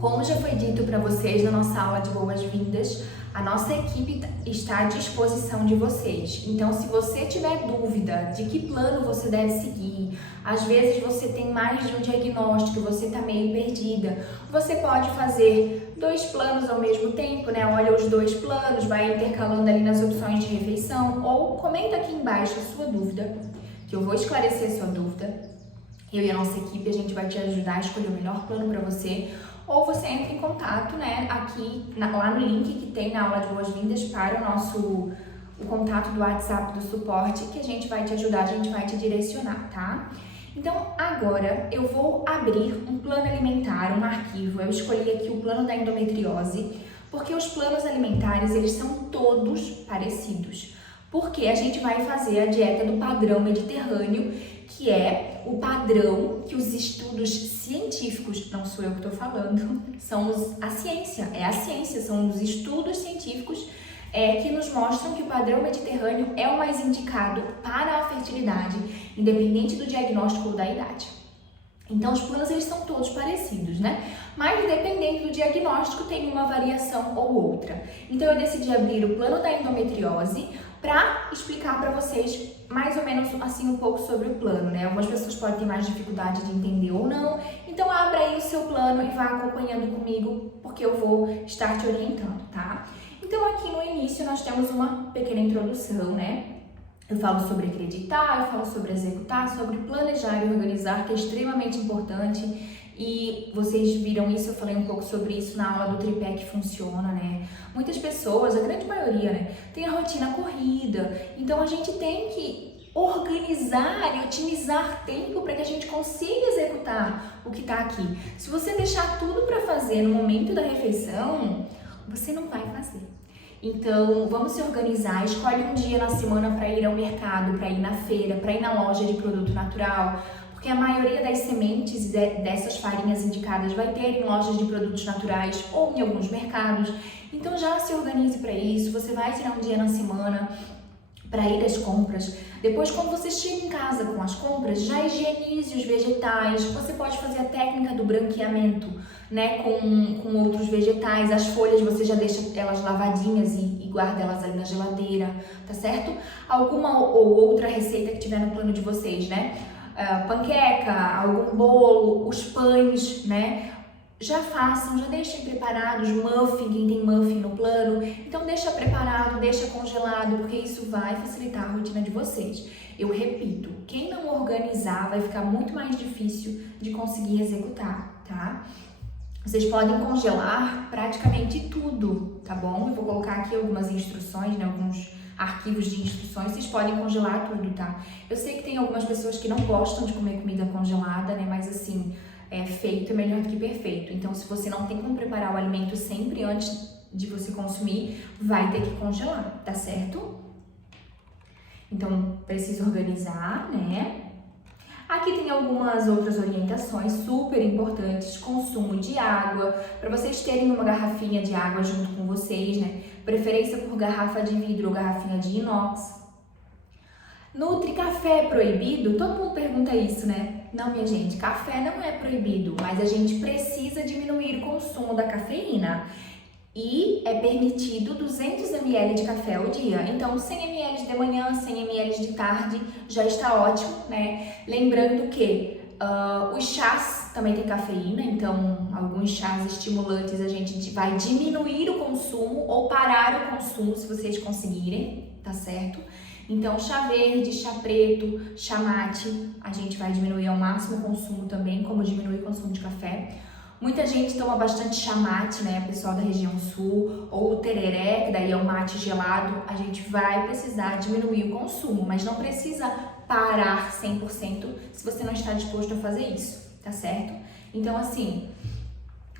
Como já foi dito para vocês na nossa aula de boas-vindas, a nossa equipe está à disposição de vocês. Então, se você tiver dúvida de que plano você deve seguir, às vezes você tem mais de um diagnóstico, você está meio perdida, você pode fazer 2 planos ao mesmo tempo, né? Olha os 2 planos, vai intercalando ali nas opções de refeição, ou comenta aqui embaixo a sua dúvida, que eu vou esclarecer a sua dúvida. Eu e a nossa equipe, a gente vai te ajudar a escolher o melhor plano para você. Ou você entra em contato, né, lá no link que tem na aula de boas-vindas para o contato do WhatsApp do suporte, que a gente vai te ajudar, a gente vai te direcionar, tá? Então, agora eu vou abrir um plano alimentar, um arquivo. Eu escolhi aqui o plano da endometriose, porque os planos alimentares, eles são todos parecidos. Porque a gente vai fazer a dieta do padrão mediterrâneo, que é o padrão que os estudos científicos, não sou eu que estou falando, a ciência, são os estudos científicos que nos mostram que o padrão mediterrâneo é o mais indicado para a fertilidade, independente do diagnóstico ou da idade. Então, os planos, eles são todos parecidos, né? Mas, dependendo do diagnóstico, tem uma variação ou outra. Então, eu decidi abrir o plano da endometriose para explicar para vocês mais ou menos assim um pouco sobre o plano, né? Algumas pessoas podem ter mais dificuldade de entender ou não. Então, abra aí o seu plano e vá acompanhando comigo, porque eu vou estar te orientando, tá? Então, aqui no início, nós temos uma pequena introdução, né? Eu falo sobre acreditar, eu falo sobre executar, sobre planejar e organizar, que é extremamente importante. E vocês viram isso, eu falei um pouco sobre isso na aula do tripé que funciona, né? Muitas pessoas, a grande maioria, né, tem a rotina corrida. Então, a gente tem que organizar e otimizar tempo para que a gente consiga executar o que está aqui. Se você deixar tudo para fazer no momento da refeição, você não vai fazer. Então, vamos se organizar, escolhe um dia na semana para ir ao mercado, para ir na feira, para ir na loja de produto natural, porque a maioria das sementes dessas farinhas indicadas vai ter em lojas de produtos naturais ou em alguns mercados. Então, já se organize para isso, você vai tirar um dia na semana para ir às compras. Depois, quando você chega em casa com as compras, já higienize os vegetais. Você pode fazer a técnica do branqueamento, né, com outros vegetais. As folhas você já deixa elas lavadinhas e guarda elas ali na geladeira, tá certo? Alguma ou outra receita que tiver no plano de vocês, né? Panqueca, algum bolo, os pães, né? Já façam, já deixem preparados, muffin, quem tem muffin no plano, então deixa preparado, deixa congelado, porque isso vai facilitar a rotina de vocês. Eu repito, quem não organizar vai ficar muito mais difícil de conseguir executar, tá? Vocês podem congelar praticamente tudo, tá bom? Eu vou colocar aqui algumas instruções, né, alguns arquivos de instruções, vocês podem congelar tudo, tá? Eu sei que tem algumas pessoas que não gostam de comer comida congelada, né, mas assim, feito é melhor do que perfeito. Então, se você não tem como preparar o alimento sempre antes de você consumir, vai ter que congelar, tá certo? Então, precisa organizar, né? Aqui tem algumas outras orientações super importantes, consumo de água, para vocês terem uma garrafinha de água junto com vocês, né? Preferência por garrafa de vidro ou garrafinha de inox. Nutri, café é proibido? Todo mundo pergunta isso, né? Não, minha gente, café não é proibido, mas a gente precisa diminuir o consumo da cafeína. E é permitido 200 ml de café ao dia. Então, 100 ml de manhã, 100 ml de tarde já está ótimo, né? Lembrando que os chás também tem cafeína, então alguns chás estimulantes a gente vai diminuir o consumo ou parar o consumo se vocês conseguirem, tá certo? Então, chá verde, chá preto, chá mate, a gente vai diminuir ao máximo o consumo também, como diminuir o consumo de café. Muita gente toma bastante chá mate, né, pessoal da região sul, ou o tereré, que daí é o mate gelado, a gente vai precisar diminuir o consumo, mas não precisa parar 100% se você não está disposto a fazer isso, tá certo? Então, assim,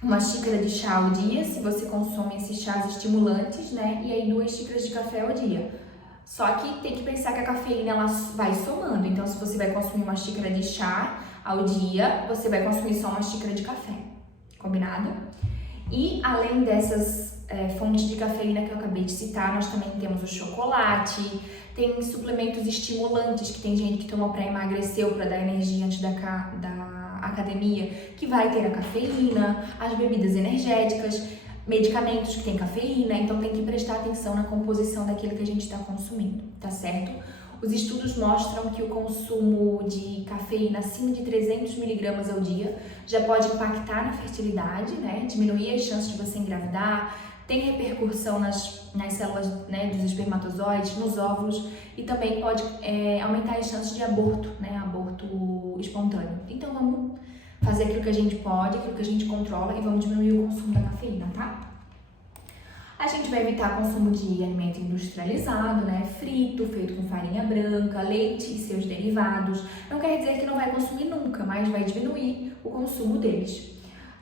uma xícara de chá ao dia, se você consome esses chás estimulantes, né, e aí 2 xícaras de café ao dia. Só que tem que pensar que a cafeína, ela vai somando, então se você vai consumir uma xícara de chá ao dia, você vai consumir só uma xícara de café. Combinado? E além dessas fontes de cafeína que eu acabei de citar, nós também temos o chocolate, tem suplementos estimulantes, que tem gente que toma para emagrecer ou para dar energia antes da academia, que vai ter a cafeína, as bebidas energéticas, medicamentos que têm cafeína, então tem que prestar atenção na composição daquilo que a gente está consumindo, tá certo? Os estudos mostram que o consumo de cafeína acima de 300 miligramas ao dia já pode impactar na fertilidade, né? Diminuir as chances de você engravidar, tem repercussão nas células, né, dos espermatozoides, nos óvulos e também pode aumentar as chances de aborto, né? Aborto espontâneo. Então vamos fazer aquilo que a gente pode, aquilo que a gente controla e vamos diminuir o consumo da cafeína, tá? A gente vai evitar consumo de alimento industrializado, né, frito, feito com farinha branca, leite e seus derivados. Não quer dizer que não vai consumir nunca, mas vai diminuir o consumo deles.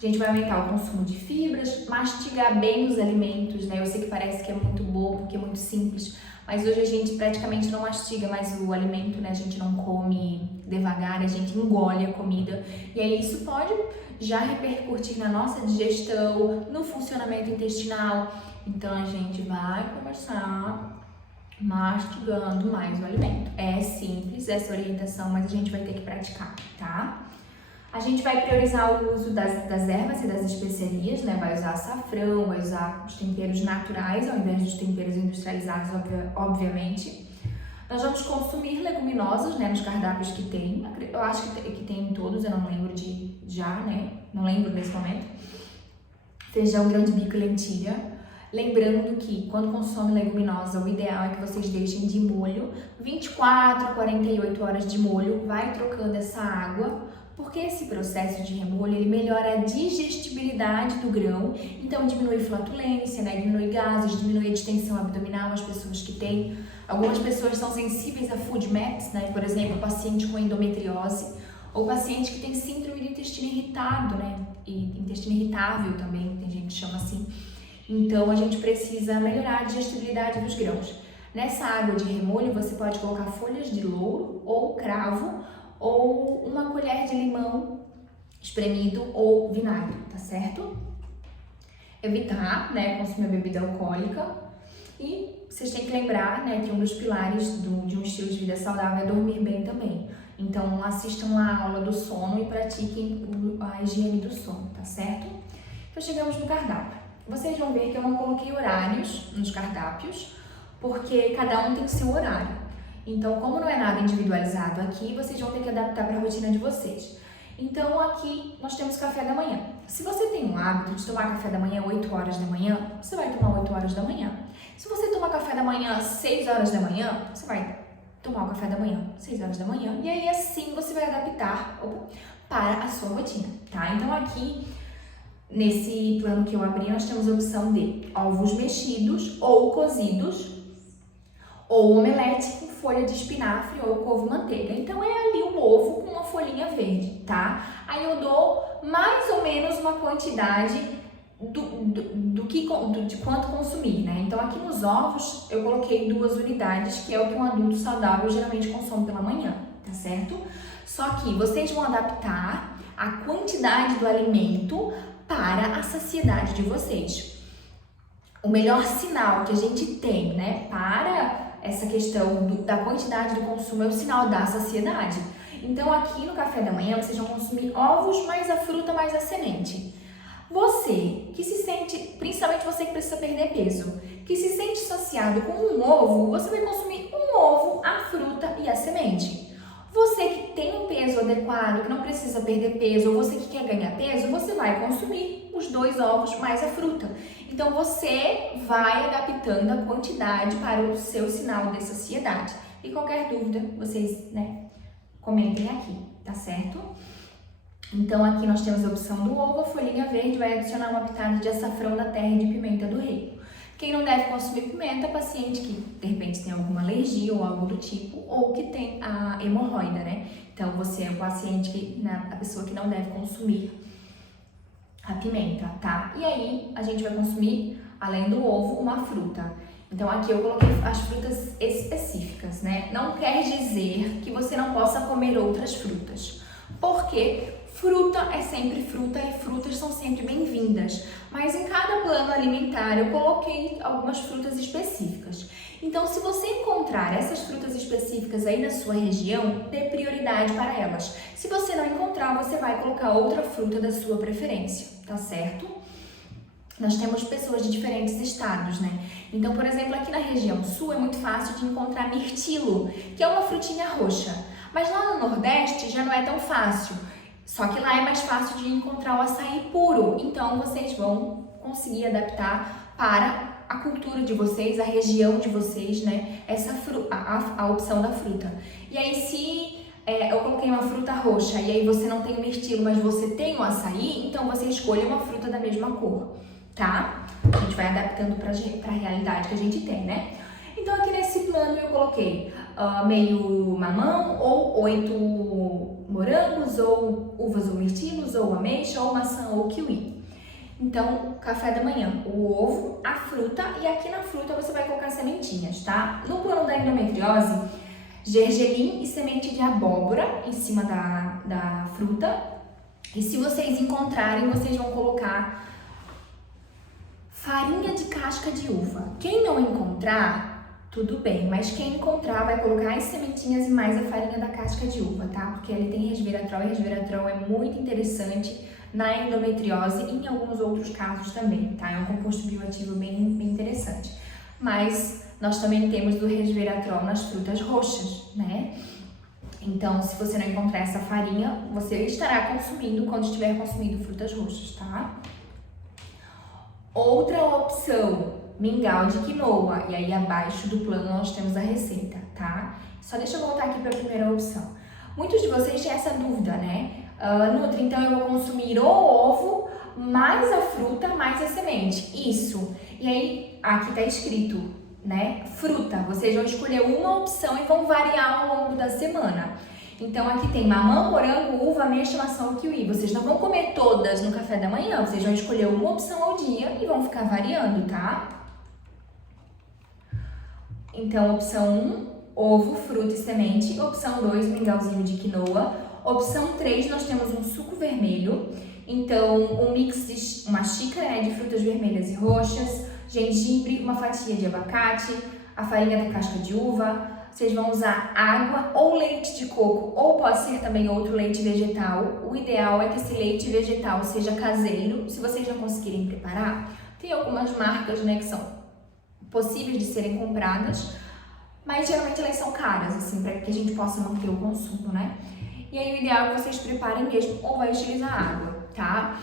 A gente vai aumentar o consumo de fibras, mastigar bem os alimentos, né? Eu sei que parece que é muito bobo, porque é muito simples, mas hoje a gente praticamente não mastiga mais o alimento, né? A gente não come devagar, a gente engole a comida. E aí isso pode já repercutir na nossa digestão, no funcionamento intestinal. Então a gente vai começar mastigando mais o alimento. É simples essa orientação, mas a gente vai ter que praticar, tá? A gente vai priorizar o uso das ervas e das especiarias, né? Vai usar açafrão, vai usar os temperos naturais ao invés dos temperos industrializados, obviamente. Nós vamos consumir leguminosas, né? Nos cardápios que tem. Eu acho que tem em todos, eu não lembro de já, né? Não lembro nesse momento. Feijão, grão de bico e lentilha. Lembrando que quando consome leguminosa, o ideal é que vocês deixem de molho 24 a 48 horas de molho, vai trocando essa água, porque esse processo de remolho ele melhora a digestibilidade do grão, então diminui flatulência, né? Diminui gases, diminui a distensão abdominal, as pessoas que têm. Algumas pessoas são sensíveis a food maps, né? Por exemplo, paciente com endometriose ou paciente que tem síndrome do intestino irritado, né? E intestino irritável também, tem gente que chama assim. Então, a gente precisa melhorar a digestibilidade dos grãos. Nessa água de remolho, você pode colocar folhas de louro ou cravo ou uma colher de limão espremido ou vinagre, tá certo? Evitar, né, consumir bebida alcoólica. E vocês têm que lembrar, né, que um dos pilares de um estilo de vida saudável é dormir bem também. Então, assistam a aula do sono e pratiquem a higiene do sono, tá certo? Então, chegamos no cardápio. Vocês vão ver que eu não coloquei horários nos cardápios, porque cada um tem o seu horário. Então, como não é nada individualizado aqui, vocês vão ter que adaptar para a rotina de vocês. Então, aqui nós temos café da manhã. Se você tem um hábito de tomar café da manhã 8 horas da manhã, você vai tomar 8 horas da manhã. Se você toma café da manhã às 6 horas da manhã, você vai tomar o café da manhã às 6 horas da manhã. E aí, assim, você vai adaptar para a sua rotina, tá? Então, aqui nesse plano que eu abri, nós temos a opção de ovos mexidos ou cozidos, ou omelete com folha de espinafre ou couve-manteiga. Então é ali o ovo com uma folhinha verde, tá? Aí eu dou mais ou menos uma quantidade de quanto consumir, né? Então aqui nos ovos eu coloquei 2 unidades, que é o que um adulto saudável geralmente consome pela manhã, tá certo? Só que vocês vão adaptar a quantidade do alimento para a saciedade de vocês. O melhor sinal que a gente tem, né, para essa questão da quantidade do consumo é o sinal da saciedade. Então, aqui no café da manhã, vocês vão consumir ovos, mais a fruta, mais a semente. Você que se sente, principalmente você que precisa perder peso, que se sente saciado com um ovo, você vai consumir um ovo, a fruta e a semente. Você que tem um peso adequado, que não precisa perder peso, ou você que quer ganhar peso, você vai consumir os 2 ovos mais a fruta. Então, você vai adaptando a quantidade para o seu sinal de saciedade. E qualquer dúvida, vocês, né, comentem aqui, tá certo? Então, aqui nós temos a opção do ovo, a folhinha verde, vai adicionar uma pitada de açafrão da terra e de pimenta do reino. Quem não deve consumir pimenta é paciente que, de repente, tem alguma alergia ou algo do tipo, ou que tem a hemorroida, né? Então, você é o paciente, a pessoa que não deve consumir a pimenta, tá? E aí, a gente vai consumir, além do ovo, uma fruta. Então, aqui eu coloquei as frutas específicas, né? Não quer dizer que você não possa comer outras frutas, porque Fruta é sempre fruta e frutas são sempre bem-vindas, mas em cada plano alimentar eu coloquei algumas frutas específicas. Então, se você encontrar essas frutas específicas aí na sua região, dê prioridade para elas. Se você não encontrar, você vai colocar outra fruta da sua preferência, tá certo? Nós temos pessoas de diferentes estados, né? Então, por exemplo, aqui na região sul é muito fácil de encontrar mirtilo, que é uma frutinha roxa. Mas lá no Nordeste já não é tão fácil. Só que lá é mais fácil de encontrar o açaí puro. Então, vocês vão conseguir adaptar para a cultura de vocês, a região de vocês, né? A opção da fruta. E aí, se eu coloquei uma fruta roxa e aí você não tem o mirtilo, mas você tem o açaí, então você escolhe uma fruta da mesma cor, tá? A gente vai adaptando para a realidade que a gente tem, né? Então, aqui nesse plano eu coloquei meio mamão, ou 8 morangos, ou uvas ou mirtilos, ou ameixa, ou maçã ou kiwi. Então, café da manhã, o ovo, a fruta, e aqui na fruta você vai colocar sementinhas, tá? No plano da endometriose, gergelim e semente de abóbora em cima da fruta. E se vocês encontrarem, vocês vão colocar farinha de casca de uva. Quem não encontrar, tudo bem, mas quem encontrar vai colocar as sementinhas e mais a farinha da casca de uva, tá? Porque ele tem resveratrol e resveratrol é muito interessante na endometriose e em alguns outros casos também, tá? É um composto bioativo bem interessante. Mas nós também temos do resveratrol nas frutas roxas, né? Então, se você não encontrar essa farinha, você estará consumindo quando estiver consumindo frutas roxas, tá? Outra opção, mingau de quinoa. E aí abaixo do plano nós temos a receita, tá? Só deixa eu voltar aqui para a primeira opção. Muitos de vocês têm essa dúvida, né? Nutri, então eu vou consumir o ovo, mais a fruta, mais a semente. Isso. E aí, aqui tá escrito, né? Fruta. Vocês vão escolher uma opção e vão variar ao longo da semana. Então, aqui tem mamão, morango, uva, ameixa, maçã ou kiwi. Vocês não vão comer todas no café da manhã. Vocês vão escolher uma opção ao dia e vão ficar variando, tá? Então, opção 1, ovo, fruta e semente. Opção 2, mingauzinho de quinoa. Opção 3, nós temos um suco vermelho, então um mix de uma xícara, né, de frutas vermelhas e roxas, gengibre, uma fatia de abacate, a farinha da casca de uva. Vocês vão usar água ou leite de coco, ou pode ser também outro leite vegetal. O ideal é que esse leite vegetal seja caseiro. Se vocês não conseguirem preparar, tem algumas marcas, né, que são possíveis de serem compradas, mas geralmente elas são caras, assim, para que a gente possa manter o consumo, né? E aí o ideal é que vocês preparem mesmo ou vai utilizar água, tá?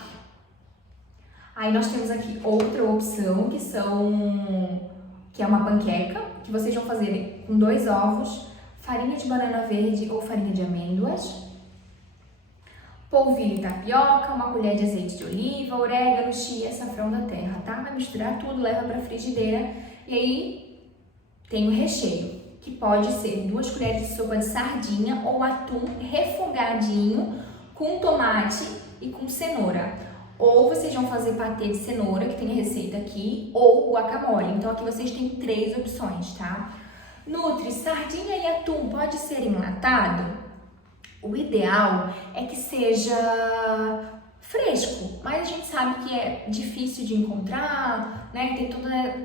Aí nós temos aqui outra opção, que é uma panqueca, que vocês vão fazer com 2 ovos, farinha de banana verde ou farinha de amêndoas, polvilho e tapioca, uma colher de azeite de oliva, orégano, chia, açafrão da terra, tá? Vai misturar tudo, leva pra frigideira e aí tem o recheio, que pode ser 2 colheres de sopa de sardinha ou atum refogadinho com tomate e com cenoura. Ou vocês vão fazer patê de cenoura, que tem a receita aqui, ou guacamole. Então aqui vocês têm 3 opções, tá? Nutri, sardinha e atum pode ser enlatado? O ideal é que seja fresco, mas a gente sabe que é difícil de encontrar, né? Tem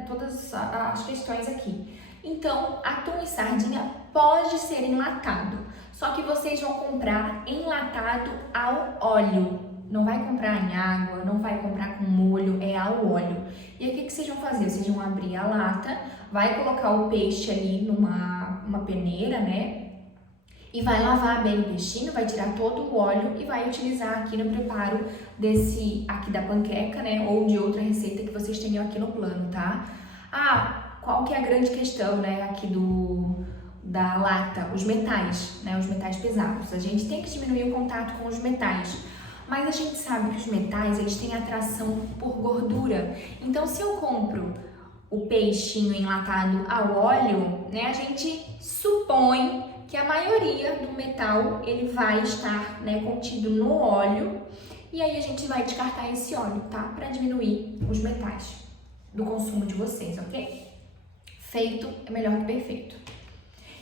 todas as questões aqui. Então, atum e sardinha pode ser enlatado, só que vocês vão comprar enlatado ao óleo. Não vai comprar em água, não vai comprar com molho, é ao óleo. E aí o que vocês vão fazer? Vocês vão abrir a lata, vai colocar o peixe ali numa peneira, né? E vai lavar bem o peixinho, vai tirar todo o óleo e vai utilizar aqui no preparo aqui da panqueca, né? Ou de outra receita que vocês tenham aqui no plano, tá? Qual que é a grande questão, né, aqui da lata? Os metais, né, os metais pesados. A gente tem que diminuir o contato com os metais, mas a gente sabe que os metais, eles têm atração por gordura. Então, se eu compro o peixinho enlatado ao óleo, né, a gente supõe que a maioria do metal, ele vai estar, né, contido no óleo, e aí a gente vai descartar esse óleo, tá? Para diminuir os metais do consumo de vocês, ok? Feito é melhor que perfeito.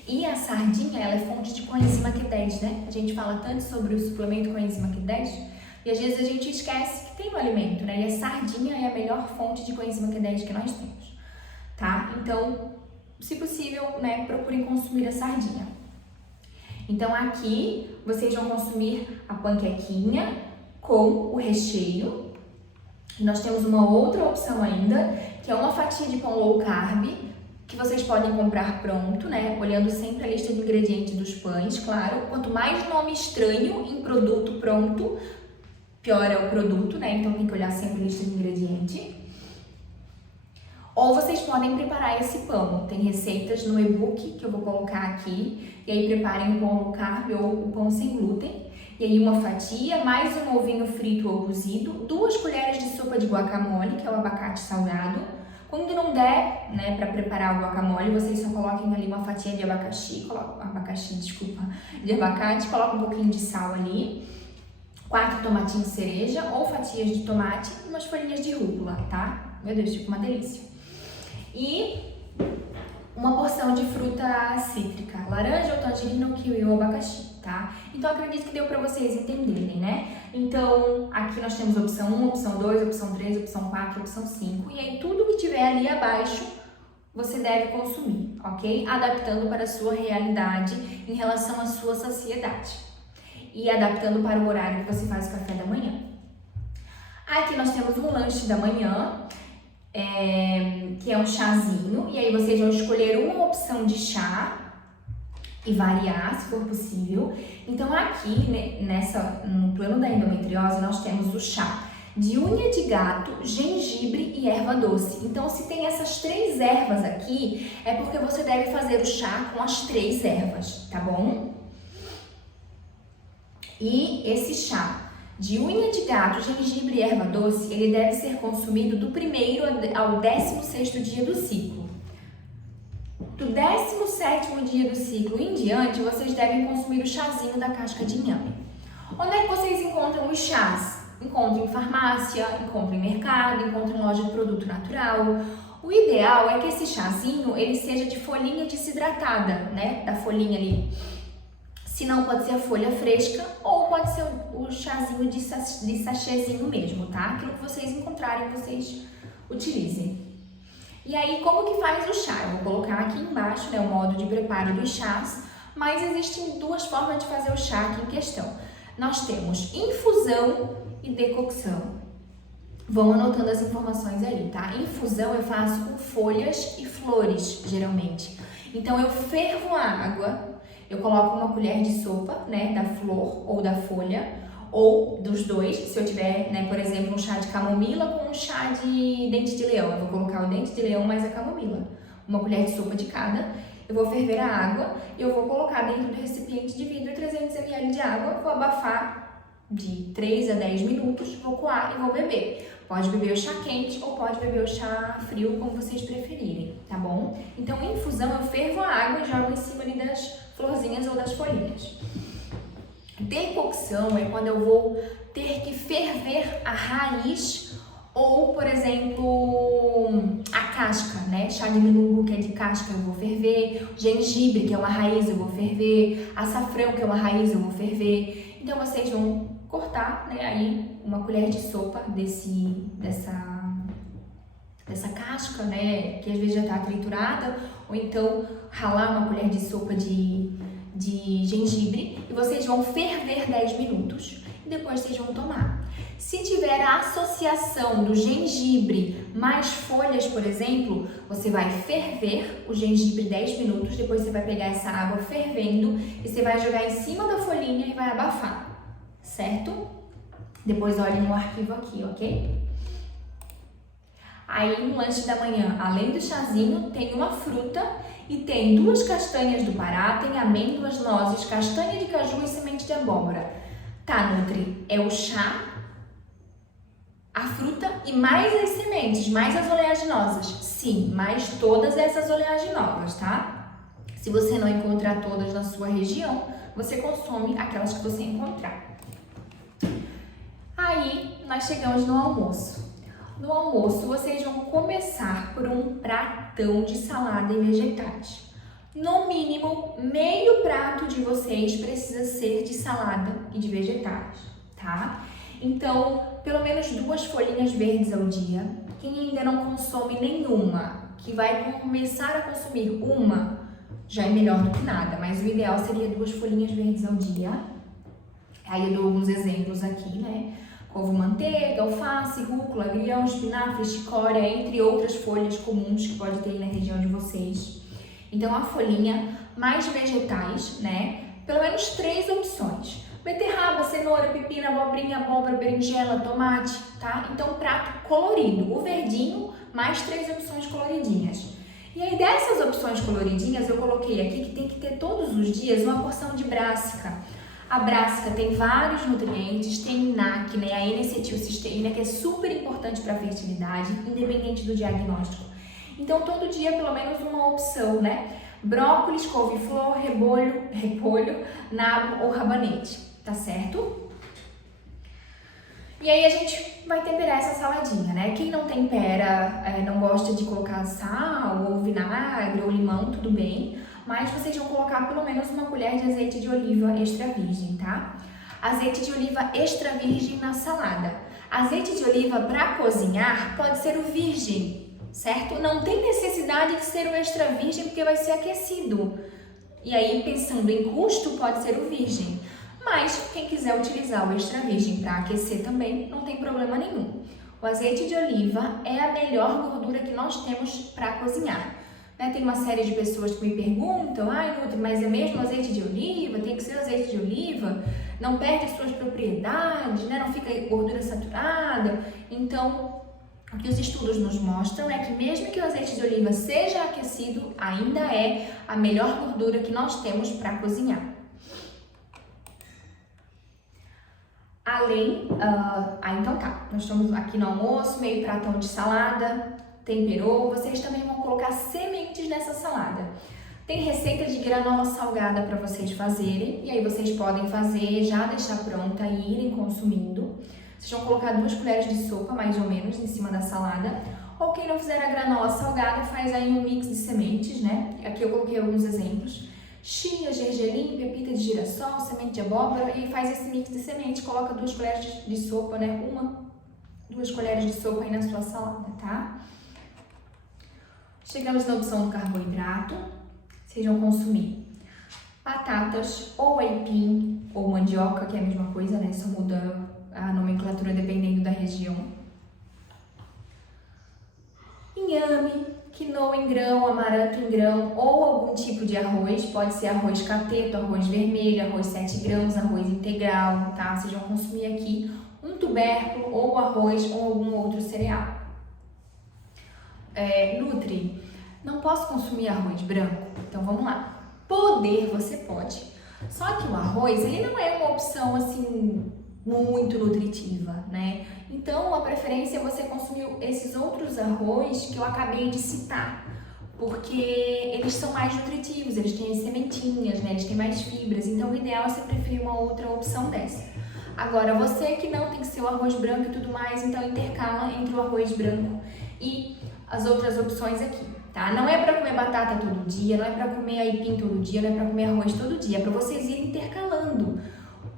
E a sardinha, ela é fonte de coenzima Q10, né? A gente fala tanto sobre o suplemento coenzima Q10 e às vezes a gente esquece que tem no alimento, né? E a sardinha é a melhor fonte de coenzima Q10 que nós temos, tá? Então, se possível, né, procurem consumir a sardinha. Então aqui vocês vão consumir a panquequinha com o recheio. Nós temos uma outra opção ainda, que é uma fatia de pão low carb, que vocês podem comprar pronto, né? Olhando sempre a lista de ingredientes dos pães, claro. Quanto mais nome estranho em produto pronto, pior é o produto, né? Então tem que olhar sempre a lista de ingredientes. Ou vocês podem preparar esse pão. Tem receitas no e-book que eu vou colocar aqui. E aí preparem o pão low carb ou o pão sem glúten. E aí uma fatia, mais um ovinho frito ou cozido, 2 colheres de sopa de guacamole, que é o abacate salgado. Quando não der, né, para preparar o guacamole, vocês só coloquem ali uma fatia de abacate, de abacate, coloca um pouquinho de sal ali, 4 tomatinhos cereja ou fatias de tomate e umas folhinhas de rúcula, tá? Meu Deus, fica uma delícia. E uma porção de fruta cítrica, laranja, ou tangerina, ou kiwi ou abacaxi, tá? Então acredito que deu para vocês entenderem, né? Então aqui nós temos opção 1, opção 2, opção 3, opção 4, opção 5 e aí tudo que tiver ali abaixo você deve consumir, ok? Adaptando para a sua realidade em relação à sua saciedade e adaptando para o horário que você faz o café da manhã. Aqui nós temos um lanche da manhã, que é um chazinho, e aí vocês vão escolher uma opção de chá e variar, se for possível. Então aqui, no plano da endometriose, nós temos o chá de unha de gato, gengibre e erva doce. Então se tem essas 3 ervas aqui, é porque você deve fazer o chá com as 3 ervas, tá bom? E esse chá de unha de gato, gengibre e erva doce, ele deve ser consumido do 1º ao 16º dia do ciclo. Do 17º dia do ciclo em diante, vocês devem consumir o chazinho da casca de inhame. Onde é que vocês encontram os chás? Encontram em farmácia, encontram em mercado, encontram em loja de produto natural. O ideal é que esse chazinho, ele seja de folhinha desidratada, né? Da folhinha ali. Se não, pode ser a folha fresca ou pode ser o chazinho de sachêzinho mesmo, tá? Aquilo que vocês encontrarem, vocês utilizem. E aí, como que faz o chá? Eu vou colocar aqui embaixo, né, o modo de preparo dos chás, mas existem 2 formas de fazer o chá aqui em questão. Nós temos infusão e decocção. Vão anotando as informações ali, tá? Infusão eu faço com folhas e flores, geralmente. Então, eu fervo a água. Eu coloco uma colher de sopa, né, da flor ou da folha, ou dos 2, se eu tiver, né, por exemplo, um chá de camomila com um chá de dente de leão. Eu vou colocar o dente de leão mais a camomila. Uma colher de sopa de cada. Eu vou ferver a água e eu vou colocar dentro do recipiente de vidro 300 ml de água, vou abafar de 3 a 10 minutos, vou coar e vou beber. Pode beber o chá quente ou pode beber o chá frio, como vocês preferirem, tá bom? Então, em infusão, eu fervo a água e jogo em cima ali das florzinhas ou das folhinhas. Decocção é quando eu vou ter que ferver a raiz ou, por exemplo, a casca, né? Chá de milungu, que é de casca, eu vou ferver. Gengibre, que é uma raiz, eu vou ferver. Açafrão, que é uma raiz, eu vou ferver. Então, vocês vão cortar, né, aí uma colher de sopa dessa casca, né, que às vezes já está triturada, ou então ralar uma colher de sopa de gengibre e vocês vão ferver 10 minutos e depois vocês vão tomar. Se tiver a associação do gengibre mais folhas, por exemplo, você vai ferver o gengibre 10 minutos, depois você vai pegar essa água fervendo e você vai jogar em cima da folhinha e vai abafar, certo? Depois olhem no arquivo aqui, ok? Aí no lanche da manhã, além do chazinho, tem uma fruta e tem 2 castanhas do Pará, tem amêndoas, nozes, castanha de caju e semente de abóbora. Tá, Nutri, é o chá, a fruta e mais as sementes, mais as oleaginosas. Sim, mais todas essas oleaginosas, tá? Se você não encontrar todas na sua região, você consome aquelas que você encontrar. Aí, nós chegamos no almoço. No almoço, vocês vão começar por um pratão de salada e vegetais. no mínimo, meio prato de vocês precisa ser de salada e de vegetais, tá? Então, pelo menos 2 folhinhas verdes ao dia. Quem ainda não consome nenhuma, que vai começar a consumir uma, já é melhor do que nada, mas o ideal seria 2 folhinhas verdes ao dia. Aí eu dou alguns exemplos aqui, né? Couve-manteiga, alface, rúcula, agrião, espinafre, chicória, entre outras folhas comuns que pode ter aí na região de vocês. Então, a folhinha, mais vegetais, né? Pelo menos 3 opções. Beterraba, cenoura, pepino, abobrinha, abóbora, berinjela, tomate, tá? Então, prato colorido. O verdinho, mais 3 opções coloridinhas. E aí, dessas opções coloridinhas, eu coloquei aqui que tem que ter todos os dias uma porção de brássica. A brássica tem vários nutrientes, tem NAC, né, a N-acetilcisteína, que é super importante para a fertilidade, independente do diagnóstico. Então, todo dia, pelo menos uma opção, né? Brócolis, couve-flor, repolho, nabo ou rabanete, tá certo? E aí a gente vai temperar essa saladinha, né? Quem não tempera, não gosta de colocar sal ou vinagre ou limão, tudo bem. Mas vocês vão colocar pelo menos uma colher de azeite de oliva extra virgem, tá? Azeite de oliva extra virgem na salada. Azeite de oliva para cozinhar pode ser o virgem, certo? Não tem necessidade de ser o extra virgem porque vai ser aquecido. E aí, pensando em custo, pode ser o virgem. Mas quem quiser utilizar o extra virgem para aquecer também, não tem problema nenhum. O azeite de oliva é a melhor gordura que nós temos para cozinhar. Né, tem uma série de pessoas que me perguntam, Nutri, mas é mesmo azeite de oliva? Tem que ser azeite de oliva? Não perde as suas propriedades, né? Não fica gordura saturada? Então, o que os estudos nos mostram é que mesmo que o azeite de oliva seja aquecido, ainda é a melhor gordura que nós temos para cozinhar. Então tá, nós estamos aqui no almoço, meio pratão de salada, temperou, vocês também vão colocar sementes nessa salada. Tem receita de granola salgada para vocês fazerem, e aí vocês podem fazer, já deixar pronta e irem consumindo. Vocês vão colocar 2 colheres de sopa, mais ou menos, em cima da salada. Ou quem não fizer a granola salgada, faz aí um mix de sementes, né? Aqui eu coloquei alguns exemplos. Chia, gergelim, pepita de girassol, semente de abóbora, e faz esse mix de sementes, coloca 2 colheres de sopa, né? 2 colheres de sopa aí na sua salada, tá? Chegamos na opção do carboidrato. Vocês vão consumir batatas, ou aipim, ou mandioca, que é a mesma coisa, né? Só muda a nomenclatura dependendo da região. Inhame, quinoa em grão, amaranto em grão, ou algum tipo de arroz. Pode ser arroz cateto, arroz vermelho, arroz 7 grãos, arroz integral, tá? Vocês vão consumir aqui um tubérculo, ou arroz, ou algum outro cereal. Nutri, não posso consumir arroz branco? Então vamos lá. Poder, você pode. Só que o arroz, ele não é uma opção assim muito nutritiva, né? Então a preferência é você consumir esses outros arroz que eu acabei de citar, porque eles são mais nutritivos, eles têm as sementinhas, né? Eles têm mais fibras, então o ideal é você preferir uma outra opção dessa. Agora, você que não tem que ser o arroz branco e tudo mais, então intercala entre o arroz branco e as outras opções aqui, tá? Não é para comer batata todo dia, não é para comer aipim todo dia, não é para comer arroz todo dia, é para vocês irem intercalando.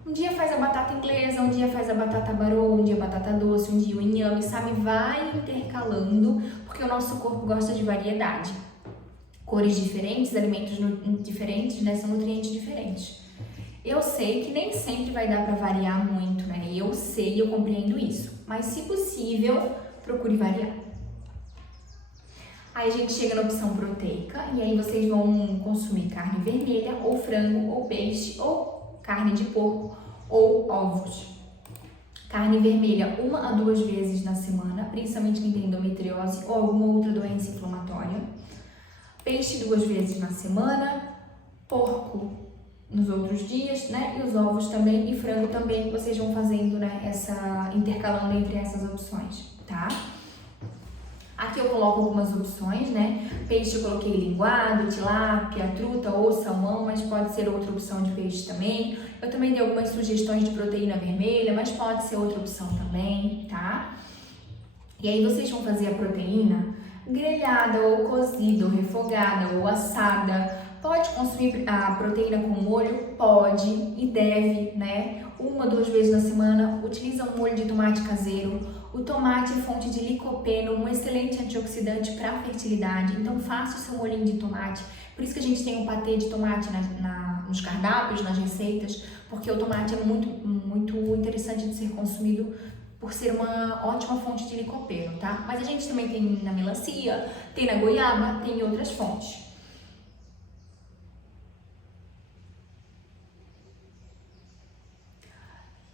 Um dia faz a batata inglesa, um dia faz a batata barô, um dia a batata doce, um dia o inhame, sabe? Vai intercalando, porque o nosso corpo gosta de variedade. Cores diferentes, alimentos diferentes, né? São nutrientes diferentes. Eu sei que nem sempre vai dar para variar muito, né? Eu sei, eu compreendo isso. Mas, se possível, procure variar. Aí a gente chega na opção proteica e aí vocês vão consumir carne vermelha, ou frango, ou peixe, ou carne de porco, ou ovos. Carne vermelha 1 a 2 vezes na semana, principalmente quem tem endometriose ou alguma outra doença inflamatória. Peixe 2 vezes na semana, porco nos outros dias, né? E os ovos também, e frango também, vocês vão fazendo, né? Intercalando entre essas opções, tá? Aqui eu coloco algumas opções, né? Peixe eu coloquei linguado, tilápia, truta ou salmão, mas pode ser outra opção de peixe também. Eu também dei algumas sugestões de proteína vermelha, mas pode ser outra opção também, tá? E aí vocês vão fazer a proteína grelhada ou cozida ou refogada ou assada. Pode consumir a proteína com molho? Pode e deve, né? 1 ou 2 vezes na semana. Utiliza um molho de tomate caseiro. O tomate é fonte de licopeno, um excelente antioxidante para a fertilidade. Então faça o seu molhinho de tomate. Por isso que a gente tem um patê de tomate nos cardápios, nas receitas, porque o tomate é muito interessante de ser consumido por ser uma ótima fonte de licopeno, tá? Mas a gente também tem na melancia, tem na goiaba, tem em outras fontes.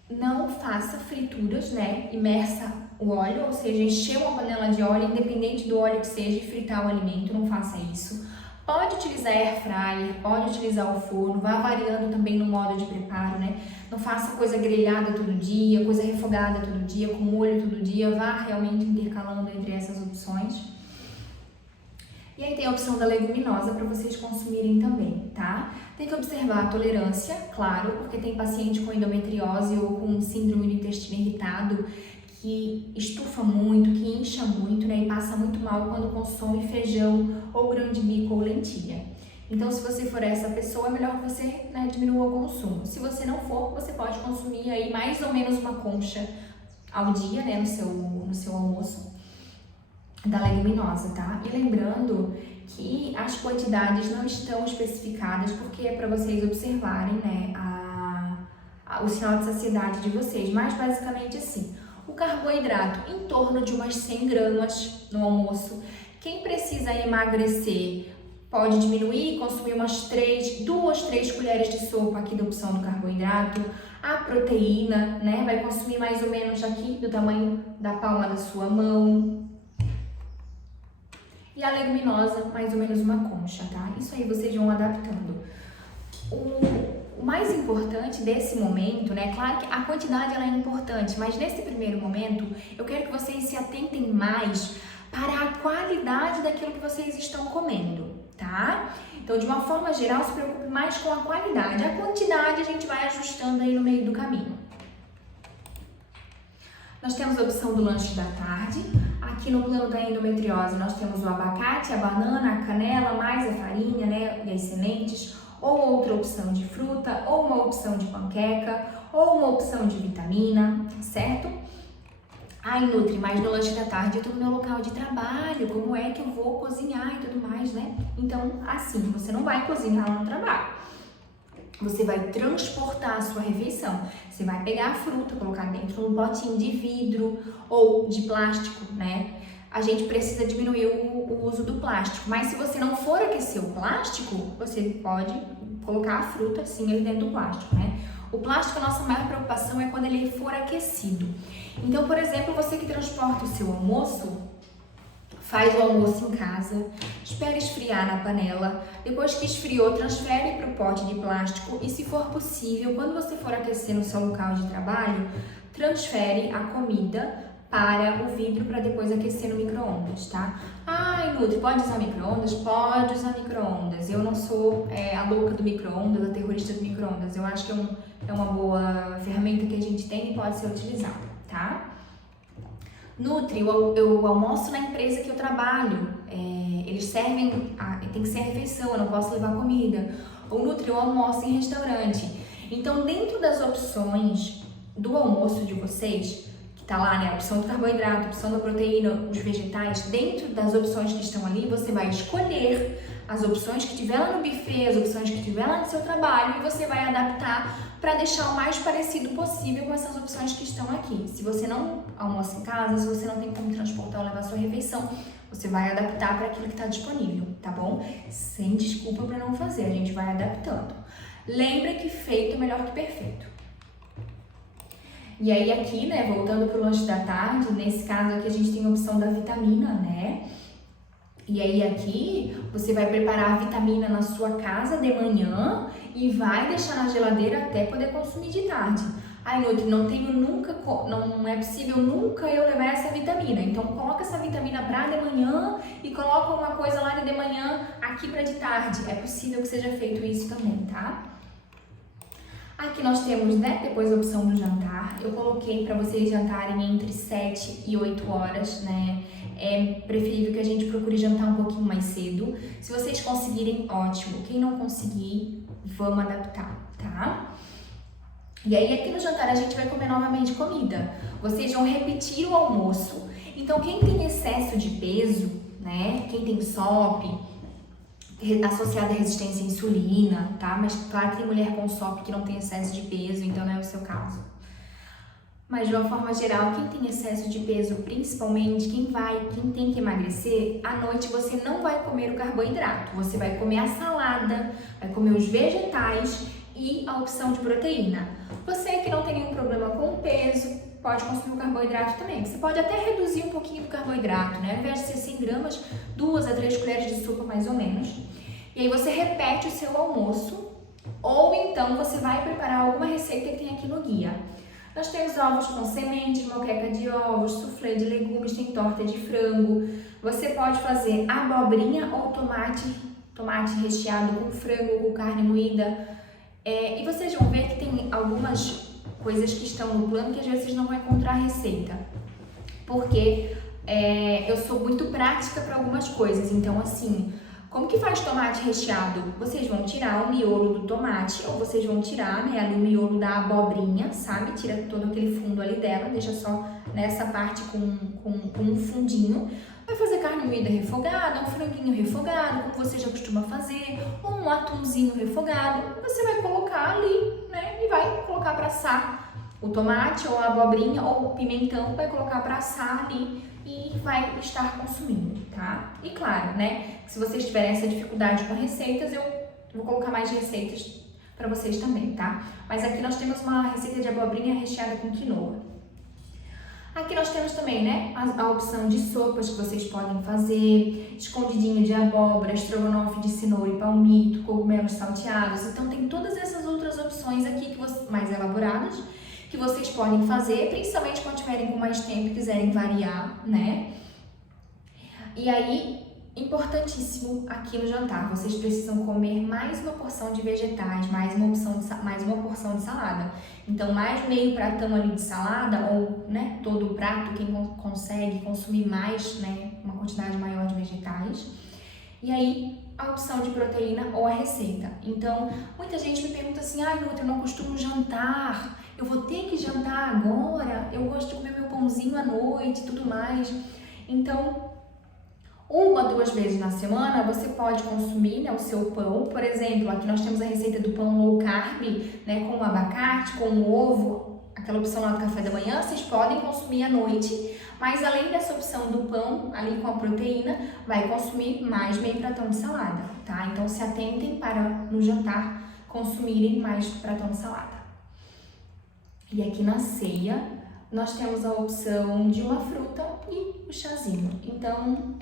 Não faça frituras, né? Imersa o óleo, ou seja, encher uma panela de óleo, independente do óleo que seja, e fritar o alimento, não faça isso. Pode utilizar air fryer, pode utilizar o forno, vá variando também no modo de preparo, né? Não faça coisa grelhada todo dia, coisa refogada todo dia, com molho todo dia, vá realmente intercalando entre essas opções. E aí tem a opção da leguminosa para vocês consumirem também, tá? Tem que observar a tolerância, claro, porque tem paciente com endometriose ou com síndrome do intestino irritado que estufa muito, que incha muito, né? E passa muito mal quando consome feijão ou grão de bico ou lentilha. Então, se você for essa pessoa, é melhor que você, né, diminua o consumo. Se você não for, você pode consumir aí mais ou menos uma concha ao dia, né, no seu almoço da leguminosa, tá? E lembrando que as quantidades não estão especificadas porque é para vocês observarem, né, o sinal de saciedade de vocês, mas basicamente assim, o carboidrato em torno de umas 100 gramas no almoço. Quem precisa emagrecer pode diminuir, consumir umas 2, 3 colheres de sopa aqui da opção do carboidrato. A proteína, né, vai consumir mais ou menos aqui do tamanho da palma da sua mão. E a leguminosa, mais ou menos uma concha, tá? Isso aí vocês vão adaptando. O mais importante desse momento, né? Claro que a quantidade ela é importante, mas nesse primeiro momento eu quero que vocês se atentem mais para a qualidade daquilo que vocês estão comendo, tá? Então, de uma forma geral, se preocupe mais com a qualidade. A quantidade a gente vai ajustando aí no meio do caminho. Nós temos a opção do lanche da tarde. Aqui no plano da endometriose nós temos o abacate, a banana, a canela, mais a farinha, né, e as sementes, ou outra opção de fruta, ou uma opção de panqueca, ou uma opção de vitamina, certo? Ai, Nutri, mas no lanche da tarde eu tô no meu local de trabalho, como é que eu vou cozinhar e tudo mais, né? Então, assim, você não vai cozinhar lá no trabalho. Você vai transportar a sua refeição. Você vai pegar a fruta, colocar dentro de um potinho de vidro ou de plástico, né? A gente precisa diminuir o uso do plástico. Mas se você não for aquecer o plástico, você pode colocar a fruta assim ali dentro do plástico, né? O plástico, a nossa maior preocupação é quando ele for aquecido. Então, por exemplo, você que transporta o seu almoço, faz o almoço em casa, espera esfriar na panela, depois que esfriou, transfere para o pote de plástico e, se for possível, quando você for aquecer no seu local de trabalho, transfere a comida para o vidro para depois aquecer no micro-ondas, tá? Ai, Nutri, pode usar micro-ondas? Pode usar micro-ondas. Eu não sou a louca do micro-ondas, a terrorista do micro-ondas. Eu acho que é uma boa ferramenta que a gente tem e pode ser utilizada, tá? Nutri, eu almoço na empresa que eu trabalho, eles servem, tem que ser a refeição, eu não posso levar comida. Ou Nutri, eu almoço em restaurante. Então, dentro das opções do almoço de vocês, que tá lá, né, a opção do carboidrato, a opção da proteína, os vegetais, dentro das opções que estão ali, você vai escolher as opções que tiver lá no buffet, as opções que tiver lá no seu trabalho, e você vai adaptar para deixar o mais parecido possível com essas opções que estão aqui. Se você não almoça em casa, se você não tem como transportar ou levar sua refeição, você vai adaptar para aquilo que está disponível, tá bom? Sem desculpa para não fazer, a gente vai adaptando. Lembra que feito é melhor que perfeito. E aí aqui, né, voltando para o lanche da tarde, nesse caso aqui a gente tem a opção da vitamina, né? E aí aqui você vai preparar a vitamina na sua casa de manhã e vai deixar na geladeira até poder consumir de tarde. Ai, Nutri, não é possível nunca eu levar essa vitamina. Então coloca essa vitamina para de manhã e coloca uma coisa lá de manhã aqui para de tarde. É possível que seja feito isso também, tá? Aqui nós temos, né, depois a opção do jantar. Eu coloquei para vocês jantarem entre 7 e 8 horas, né? É preferível que a gente procure jantar um pouquinho mais cedo. Se vocês conseguirem, ótimo. Quem não conseguir, vamos adaptar, tá? E aí aqui no jantar a gente vai comer novamente comida. Vocês vão repetir o almoço. Então quem tem excesso de peso, né? Quem tem SOP, associada à resistência à insulina, tá? Mas claro que tem mulher com SOP que não tem excesso de peso, então não é o seu caso. Mas de uma forma geral, quem tem excesso de peso, principalmente quem tem que emagrecer, à noite você não vai comer o carboidrato, você vai comer a salada, vai comer os vegetais e a opção de proteína. Você que não tem nenhum problema com o peso, pode consumir o carboidrato também. Você pode até reduzir um pouquinho do carboidrato, né? Ao invés de ser 100 gramas, 2 a 3 colheres de sopa mais ou menos. E aí você repete o seu almoço, ou então você vai preparar alguma receita que tem aqui no guia. Nós temos ovos com sementes, moqueca de ovos, soufflé de legumes, tem torta de frango. Você pode fazer abobrinha ou tomate recheado com frango ou com carne moída. E vocês vão ver que tem algumas coisas que estão no plano que às vezes não vão encontrar a receita. Porque eu sou muito prática para algumas coisas, então assim... Como que faz tomate recheado? Vocês vão tirar o miolo do tomate, ou vocês vão tirar, né, ali o miolo da abobrinha, sabe? Tira todo aquele fundo ali dela, deixa só nessa parte com um fundinho. Vai fazer carne moída refogada, um franguinho refogado, como você já costuma fazer, ou um atumzinho refogado. Você vai colocar ali, né, e vai colocar para assar o tomate, ou a abobrinha, ou o pimentão, vai colocar para assar ali e vai estar consumindo, tá? E claro, né, se vocês tiverem essa dificuldade com receitas, eu vou colocar mais receitas para vocês também, tá? Mas aqui nós temos uma receita de abobrinha recheada com quinoa. Aqui nós temos também, né, a opção de sopas que vocês podem fazer, escondidinho de abóbora, estrogonofe de cenoura e palmito, cogumelos salteados. Então tem todas essas outras opções aqui mais elaboradas, que vocês podem fazer, principalmente quando tiverem com mais tempo e quiserem variar, né? E aí, importantíssimo aqui no jantar, vocês precisam comer mais uma porção de vegetais, mais uma porção de salada. Então, mais meio pratão ali de salada, ou, né, todo o prato, quem consegue consumir mais, né, uma quantidade maior de vegetais. E aí, a opção de proteína ou a receita. Então, muita gente me pergunta assim, Nutri, eu não costumo jantar, eu vou ter que jantar agora, eu gosto de comer meu pãozinho à noite e tudo mais. Então, 1 a 2 vezes na semana você pode consumir, né, o seu pão. Por exemplo, aqui nós temos a receita do pão low carb, né, com abacate, com ovo, aquela opção lá do café da manhã, vocês podem consumir à noite. Mas além dessa opção do pão, ali com a proteína, vai consumir mais meio pratão de salada, tá? Então se atentem para no jantar consumirem mais pratão de salada. E aqui na ceia, nós temos a opção de uma fruta e o chazinho. Então,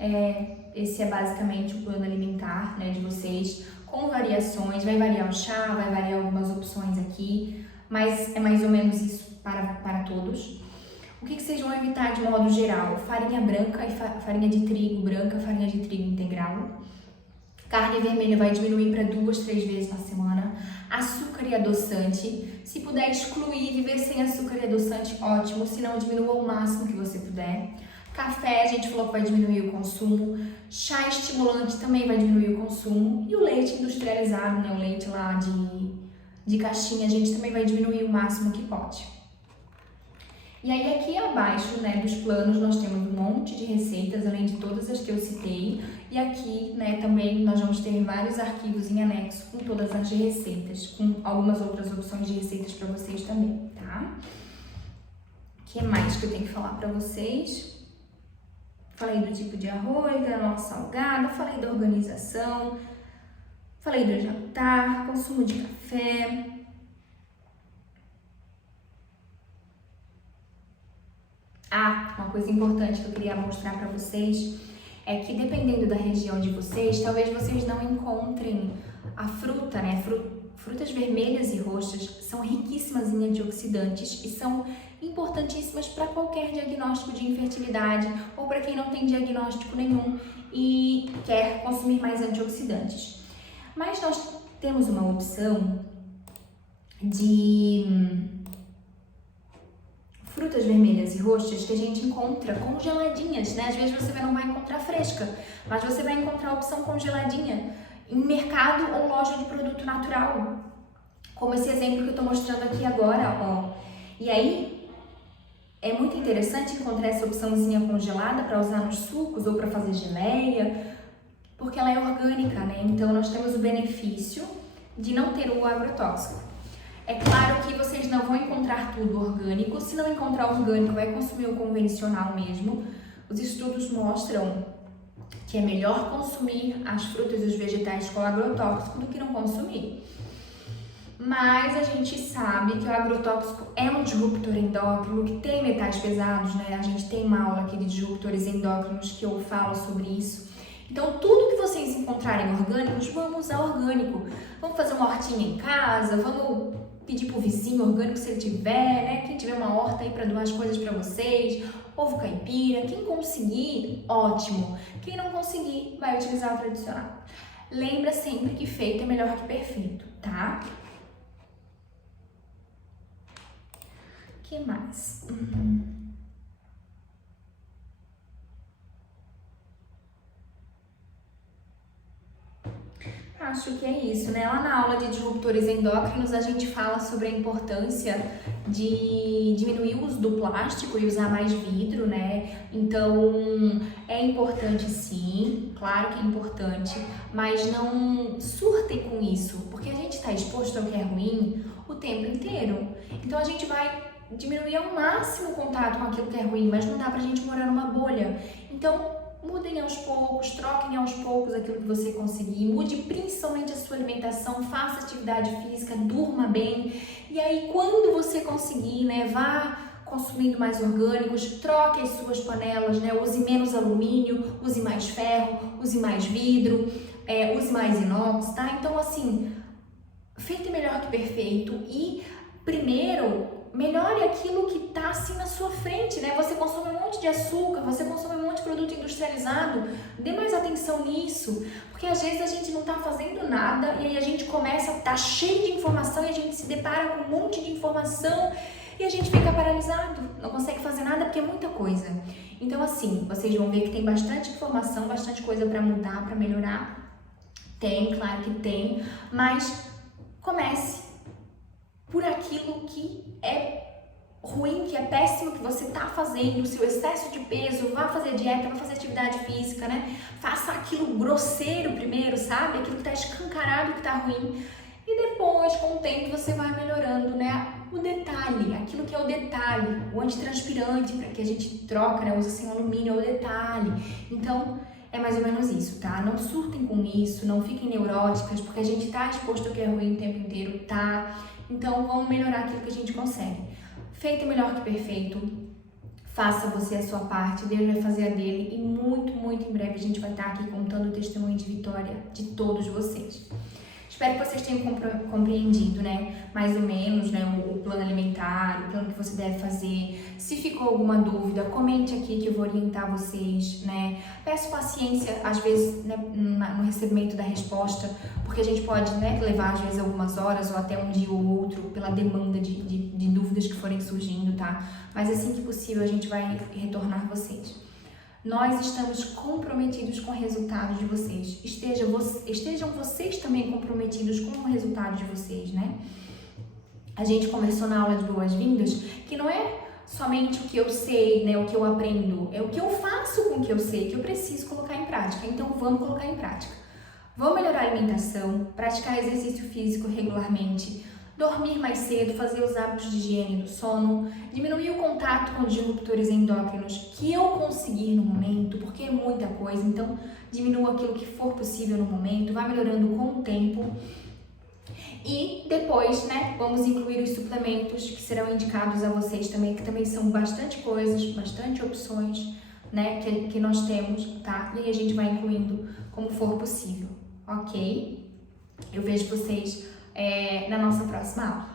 esse é basicamente o plano alimentar, né, de vocês, com variações. Vai variar o chá, vai variar algumas opções aqui, mas é mais ou menos isso para todos. O que vocês vão evitar de modo geral? Farinha branca e farinha de trigo branca, farinha de trigo integral. Carne vermelha vai diminuir para 2, 3 vezes na semana. Açúcar e adoçante. Se puder excluir, viver sem açúcar e adoçante, ótimo. Se não, diminua o máximo que você puder. Café, a gente falou que vai diminuir o consumo. Chá estimulante também vai diminuir o consumo. E o leite industrializado, né? O leite lá de caixinha, a gente também vai diminuir o máximo que pode. E aí aqui abaixo, né, dos planos nós temos um monte de receitas, além de todas as que eu citei. E aqui, né, também nós vamos ter vários arquivos em anexo com todas as receitas, com algumas outras opções de receitas para vocês também, tá? O que mais que eu tenho que falar para vocês? Falei do tipo de arroz, da nossa salgada, falei da organização, falei do jantar, consumo de café. Uma coisa importante que eu queria mostrar para vocês é que dependendo da região de vocês, talvez vocês não encontrem a fruta, né? Frutas vermelhas e roxas são riquíssimas em antioxidantes e são importantíssimas para qualquer diagnóstico de infertilidade ou para quem não tem diagnóstico nenhum e quer consumir mais antioxidantes. Mas nós temos uma opção de frutas vermelhas e roxas que a gente encontra congeladinhas, né? Às vezes você não vai encontrar fresca, mas você vai encontrar a opção congeladinha em mercado ou loja de produto natural, como esse exemplo que eu tô mostrando aqui agora, ó. E aí, é muito interessante encontrar essa opçãozinha congelada para usar nos sucos ou para fazer geleia, porque ela é orgânica, né? Então nós temos o benefício de não ter o agrotóxico. É claro que vocês não vão encontrar tudo orgânico. Se não encontrar orgânico, vai consumir o convencional mesmo. Os estudos mostram que é melhor consumir as frutas e os vegetais com agrotóxico do que não consumir. Mas a gente sabe que o agrotóxico é um disruptor endócrino, que tem metais pesados, né? A gente tem uma aula aqui de disruptores endócrinos que eu falo sobre isso. Então, tudo que vocês encontrarem orgânicos, vamos usar orgânico. Vamos fazer uma hortinha em casa, vamos pedir pro vizinho orgânico se ele tiver, né? Quem tiver uma horta aí para doar as coisas para vocês, ovo caipira, quem conseguir, ótimo. Quem não conseguir, vai utilizar o tradicional. Lembra sempre que feito é melhor que perfeito, tá? O que mais? Acho que é isso, né? Lá na aula de disruptores endócrinos a gente fala sobre a importância de diminuir o uso do plástico e usar mais vidro, né? Então é importante sim, claro que é importante, mas não surtem com isso, porque a gente está exposto ao que é ruim o tempo inteiro. Então a gente vai diminuir ao máximo o contato com aquilo que é ruim, mas não dá pra gente morar numa bolha. Então mudem aos poucos, troquem aos poucos aquilo que você conseguir, mude principalmente a sua alimentação, faça atividade física, durma bem, e aí quando você conseguir, né, vá consumindo mais orgânicos, troque as suas panelas, né, use menos alumínio, use mais ferro, use mais vidro, use mais inox, tá? Então assim, feito é melhor que perfeito e primeiro melhore aquilo que tá assim na sua frente, né? Você consome um monte de açúcar, você consome um monte de produto industrializado, dê mais atenção nisso, porque às vezes a gente não tá fazendo nada e aí a gente começa a tá cheio de informação e a gente se depara com um monte de informação e a gente fica paralisado, não consegue fazer nada porque é muita coisa. Então assim, vocês vão ver que tem bastante informação, bastante coisa para mudar, para melhorar. Tem, claro que tem, mas comece por aquilo que é ruim, que é péssimo, que você tá fazendo, o seu excesso de peso, vá fazer dieta, vá fazer atividade física, né? Faça aquilo grosseiro primeiro, sabe? Aquilo que tá escancarado, que tá ruim. E depois, com o tempo, você vai melhorando, né? O detalhe, aquilo que é o detalhe, o antitranspirante, para que a gente troca, né? Usa sem alumínio, é o detalhe. Então, é mais ou menos isso, tá? Não surtem com isso, não fiquem neuróticas, porque a gente tá exposto ao que é ruim o tempo inteiro, tá? Então, vamos melhorar aquilo que a gente consegue. Feito é melhor que perfeito. Faça você a sua parte, Deus vai fazer a dele e muito, muito em breve a gente vai estar aqui contando o testemunho de vitória de todos vocês. Espero que vocês tenham compreendido, né, mais ou menos, né, o plano alimentar, o plano que você deve fazer. Se ficou alguma dúvida, comente aqui que eu vou orientar vocês, né. Peço paciência, às vezes, né, no recebimento da resposta, porque a gente pode, né, levar, às vezes, algumas horas ou até um dia ou outro, pela demanda de dúvidas que forem surgindo, tá? Mas assim que possível, a gente vai retornar vocês. Nós estamos comprometidos com o resultado de vocês. Estejam vocês também comprometidos com o resultado de vocês, né? A gente conversou na aula de boas-vindas que não é somente o que eu sei, né, o que eu aprendo, é o que eu faço com o que eu sei, que eu preciso colocar em prática. Então, vamos colocar em prática. Vamos melhorar a alimentação, praticar exercício físico regularmente, dormir mais cedo, fazer os hábitos de higiene do sono, diminuir o contato com disruptores endócrinos que eu conseguir no momento, porque é muita coisa, então diminua aquilo que for possível no momento, vai melhorando com o tempo. E depois, né, vamos incluir os suplementos que serão indicados a vocês também, que também são bastante coisas, bastante opções, né, que nós temos, tá? E aí a gente vai incluindo como for possível, ok? Eu vejo vocês na nossa próxima aula.